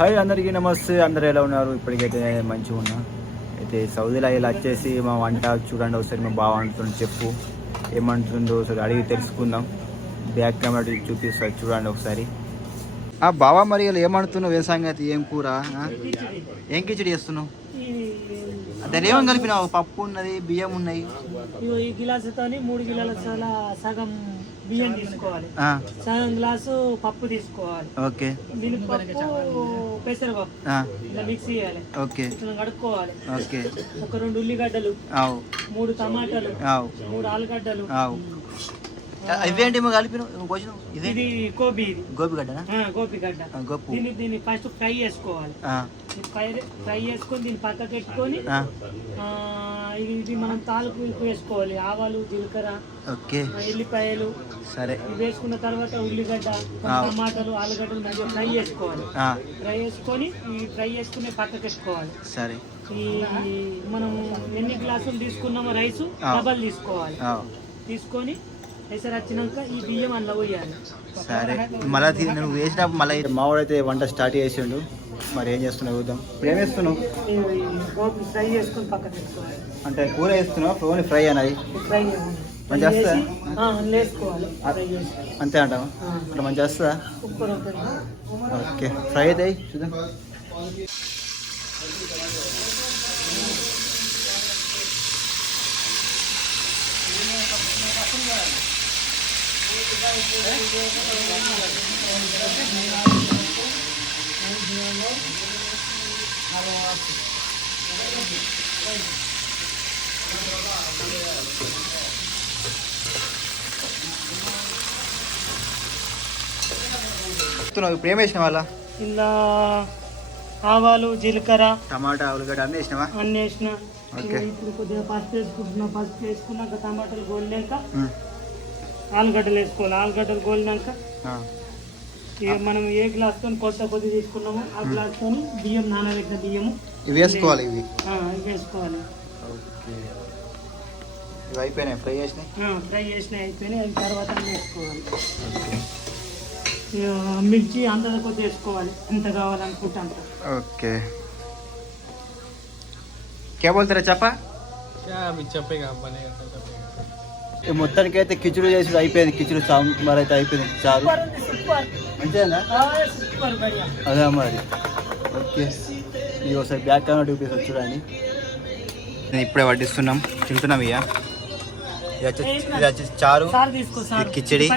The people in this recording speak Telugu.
హాయ్ అందరికీ నమస్తే. అందరు ఎలా ఉన్నారు? ఇప్పటికైతే మంచిగా ఉన్నా. అయితే సౌదీలో ఇలా వచ్చేసి మా వంట చూడండి ఒకసారి మా బావ అంటుంది చెప్పు. ఏమంటుందో ఒకసారి అడిగి తెలుసుకుందాం. బ్యాక్ కెమెరా చూపిస్తారు చూడండి ఒకసారి. ఆ బావా మరి ఏమంటున్నావు? ఏ సంగతి? ఏం కూర? ఏం కిచడి చేస్తున్నావు? దాని ఏమని కలిపినావు? పప్పు ఉన్నది బియ్యం ఉన్నాయి. ఈ మూడు గిలాల సగం బియ్యం తీసుకోవాలి. సగం గ్లాసు పప్పు తీసుకోవాలి. ఓకే. పెసరపప్పు ఇలా మిక్స్ చేయాలి. ఓకే. కడుక్కోవాలి. ఓకే. ఒక రెండు ఉల్లిగడ్డలు మూడు టమాటాలు మూడు ఆలుగడ్డలు ఇవేంటి కలిపిన కొంచెం ఇదే గోబీ ఇది. గోపిగడ్డనా ఆ, గోపిగడ్డ ఆ, గోపు దీన్ని దీన్ని ఫస్ట్ ఫ్రై చేసుకోవాలి. ఫ్రై ఫ్రై చేసుకొని దీన్ని పక్కకు పెట్టుకొని ఇది ఇది మనం తాలుకు వేసుకోవాలి. ఆవాలు జీలకర్ర ఓకే. ఎల్లిపాయలు. సరే. ఇవి వేసుకున్న తర్వాత ఉల్లిగడ్డ. టమాటాలు ఆలుగడ్డలు మంచిగా ఫ్రై చేసుకోవాలి. ఫ్రై చేసుకొని ఈ ఫ్రై చేసుకునే పక్కకు వేసుకోవాలి సరే. ఈ మనం ఎన్ని గ్లాసులు తీసుకున్నామో రైస్. డబల్ తీసుకోవాలి. తీసుకొని సరే. మళ్ళీ నువ్వు వేసినప్పుడు మళ్ళీ మావాడైతే వంట స్టార్ట్ చేసిండు. మరి ఏం చేస్తున్నావు చూద్దాం. ఇప్పుడు ఏం వేస్తున్నావు అంటే కూర వేస్తున్నావు ఓన్లీ ఫ్రై అన్నది ఫ్రై మంచిగా అంతే అంటావా. అట్లా మంచిగా వస్తుందా? ఓకే. ఫ్రై అయితే చూద్దాం. చెప్తున్నావు ఇప్పుడు ఏం వేసినావు అలా ఇలా ఆవాలు జీలకర్ర టమాటా ఉల్లిగడ్డ అన్నీ వేసినావా అన్నీ వేసిన. ఇప్పుడు కొద్దిగా పసుపు వేసుకుంటున్నా పసుపు వేసుకున్నాక టమాటాలు గోలినాక ఉమ్. ఆలుగడ్డలు వేసుకోవాలి ఆలుగడ్డలు గోలినాక ఆ, ఇక మనం ఏ గ్లాస్తో కొత్త కొద్ది తీసుకున్నామో ఆ గ్లాస్తో బియ్యం నానబెట్టిన బియ్యము ఇవి వేసుకోవాలి ఇవి ఆ, ఇవి వేసుకోవాలి ఓకే ఇవి అయిపోయినాయి ఫ్రై చేసినాయి ఆ, ఫ్రై చేసినవి అయిపోయినాయి అవి తర్వాత అన్నీ వేసుకోవాలి ఇక మిర్చి అంత కొద్ది వేసుకోవాలి ఎంత కావాలనుకుంటే అంత ఓకే क्या बोलते रे చెప్పా మొత్తానికి అయితే కిచుడు చేసి అయిపోయింది కిచుడు సాంబార్ అయితే అయిపోయింది చాలు భయ్యా. అదే మరి. ఓకే. ఇది ఒకసారి బ్యాక్ కెమెరా చూపిస్తుంది చూడండి. నేను ఇప్పుడే వడ్డిస్తున్నాం. తింటున్నాం ఇక ఇది వచ్చి చారు కిచిడి.